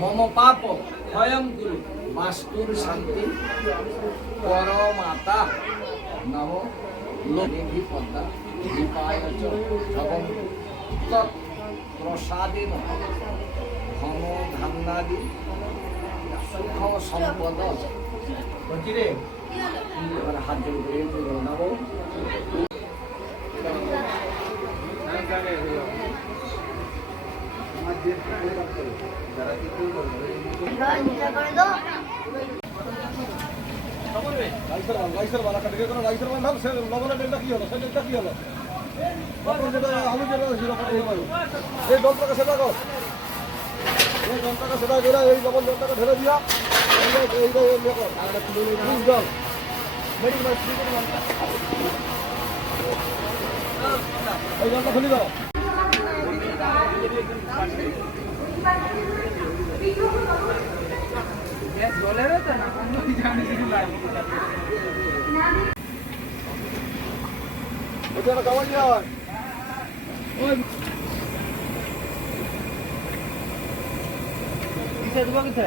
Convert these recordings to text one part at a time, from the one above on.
মম পাপ ভয়ং গুরু মাস্তুর শান্তি পরমাতা নম লোভি পদ্মা দীপায় চ সবং তৎ প্রসাদেন ঘন ধান্নাদি সুখ সম্পদ বলছি রে হাত জোর করে নব রাইসের বালা কাটে কোনো রাইসের বালা সে লবণের ডেলটা কি হলো সে ডেলটা কি হলো তারপর যেটা আলু যেটা ছিল এই ডলটাকে সেটা কর এই ডলটাকে সেটা করে এই লবণ ডলটাকে ঢেলে দিয়া এইটা ইয়ে কর আর একটা তুলে নিয়ে জল মেডিকেল মাছ ফ্রি করে এই জলটা খুলি দাও জলের তো না কোনো জানি না ওটা কাওয়া দিয়া ওই কিসে দেব কিসে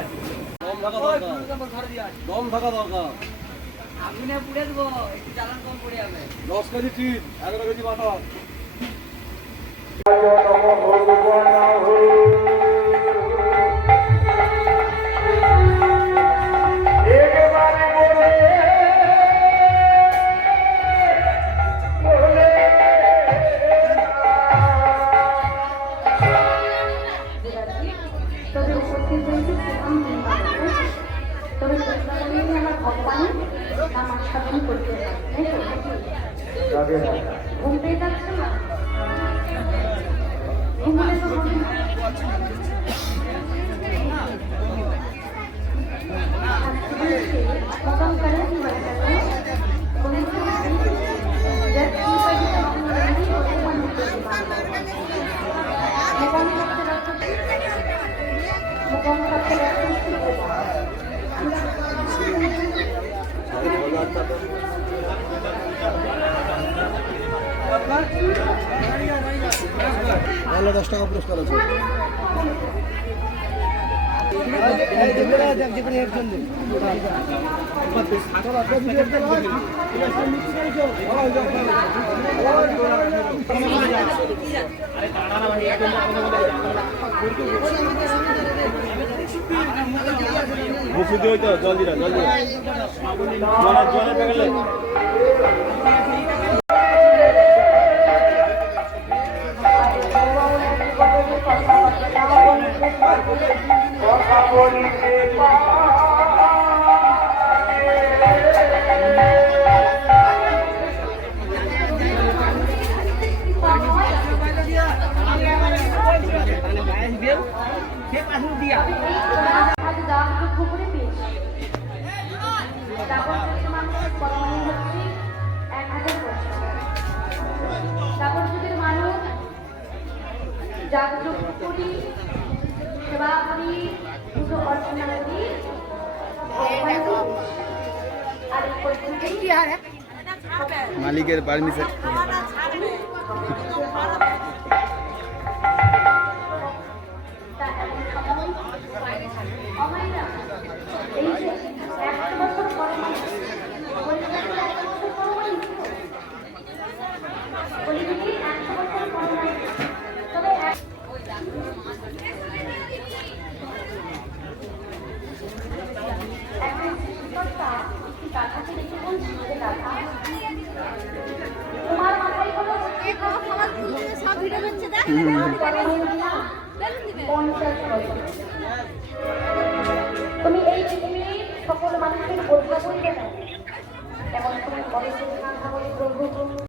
দম থাকা দরকার আগুনে পুড়ে দেব একটু জ্বালান কম পড়ে যাবে 10 কেজি চিট 11 কেজি বাটা ঘুমতেই যাচ্ছে না ঘুমলে তো মোকাম করে কি বলে ভালো 10 টাকা পুরস্কার আছে জলদি জলে পেগলে জাগরণ করি সেবা করি পুজো অর্চনা করি মালিকের পারমিশন এই যে 100 বছর পরে তোমার মাথায় কোনো সব ভিডিও করছে দেখ 50 বছর তুমি এই পৃথিবীর সকল মানুষের বোঝা বলবে না এমন তুমি বলে প্রভু